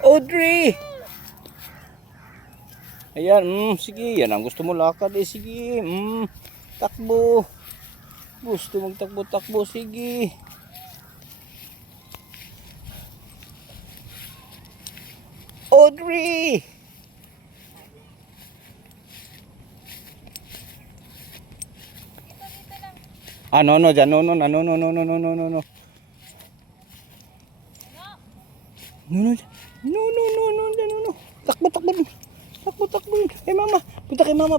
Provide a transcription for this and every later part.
Audrey! Ayan, sige. Yan ang gusto mo lakad eh. Sige, takbo. Gusto magtakbo-takbo. Sige. Audrey! No, dyan. No. No, dyan. No. Takbo. Takbo. Kay mama. Punta kay mama.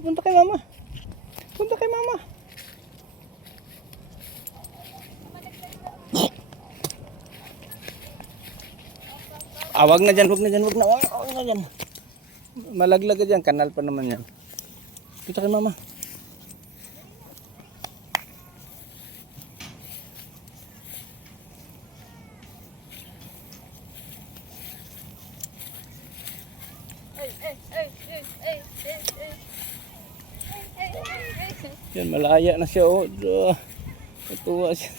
Wag na dyan. Malaglag ka dyan. Kanal pa naman yan. Punta kay mama. Yan, malaya na siya. Natuwa siya.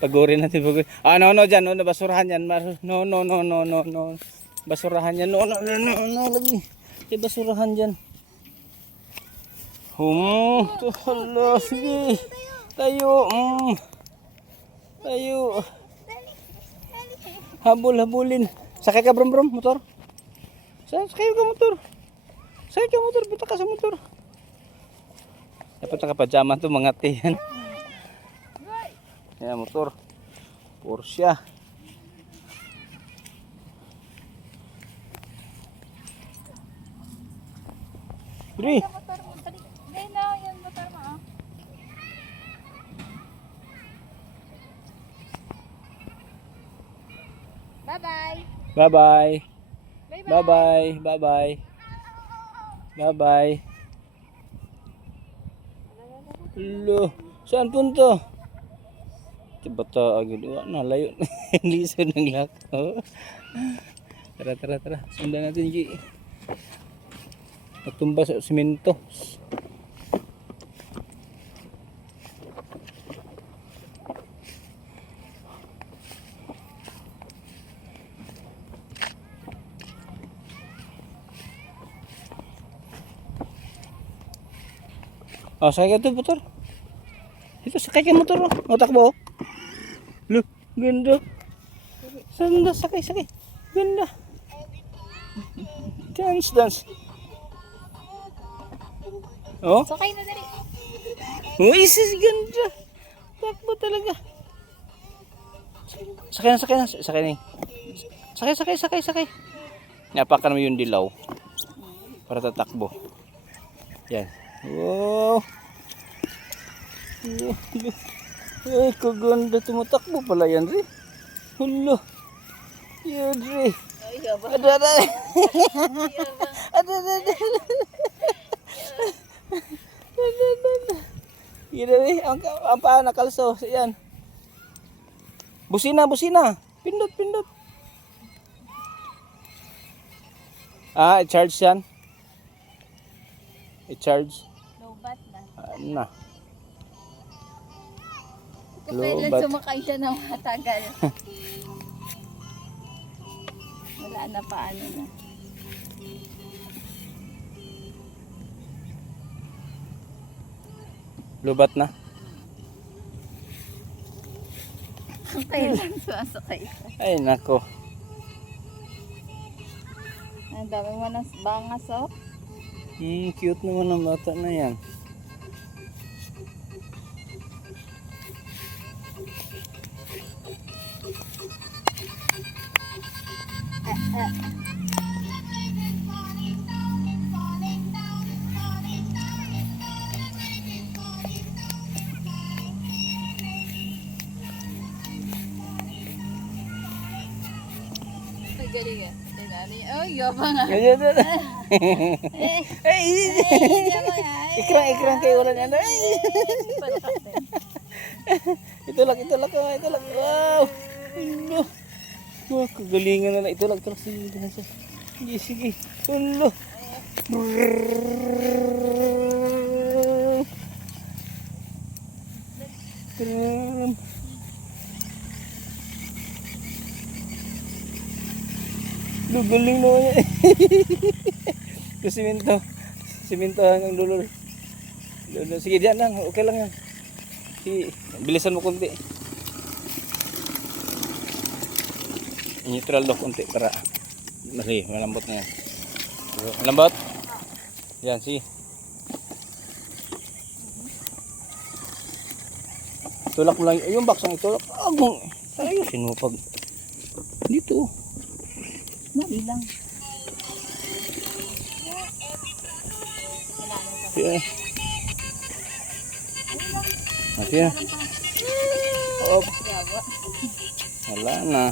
Pagurin natin. No, dyan. No, basurahan yan. No. Basurahan yan. No. Lagi. Basurahan dyan. Hala, sige. Tayo. Habulin. Sakay ka, brom, motor. Sakay ka, motor. Punta ka sa motor. Dapat nakapajama to mga tiyan. Yan, motor. Porsche. Dri. Bye-bye. Lo, saan punta? Bata agad. Nalayo. Lisan ng lakaw. Tara. Sundan natin, G. Natumba sa simento. Sakay ka ito, motor. Ito, sakay ka motor. Takbo. Loh, ganda. Sanda, sakay. Ganda. Dance. Sakay na dali. Uy, sis, ganda. Takbo talaga. Sakay na. Sakay. Napakan mo yung dilaw. Para tatakbo. Yan. Wow. Ay, kaganda. Tumatakbo pala yan, Ri. Hulo. Yan, Ri. Ada. Yan, Ri. Ang paa nakalso. Yan. Busina. Pindot. I-charge yan. I-charge. Lobat Na. na. Kailan sumakay siya ng matagal. Wala na paano na. Lubat na. Kailan sumasakay siya. Ay, nako. Ang dami mo ng bangas, oh. Cute naman ang bata na yan. Galing ah. Oh, yabang ah. Ganyan na. Ay! Yabang ah. Ikrang kayo wala na. Ay! Ito lang. Wow! Ulo! Wow, kagalingan na. Ito lang. Sige. Ulo! Guguling na niya. Siminto. Siminto hanggang dulo. Dulo. Sige, diyan lang. Okay lang yan. Sige, bilisan mo konti. Neutral daw konti para sige, malambot na yan. Malambot? Yan, sige. Tulak mo lang. Yung box ang itulak. Agong. Ayusin mo pag dito. Dali lang. Sige. Mati na. Op. Yawa. Wala na.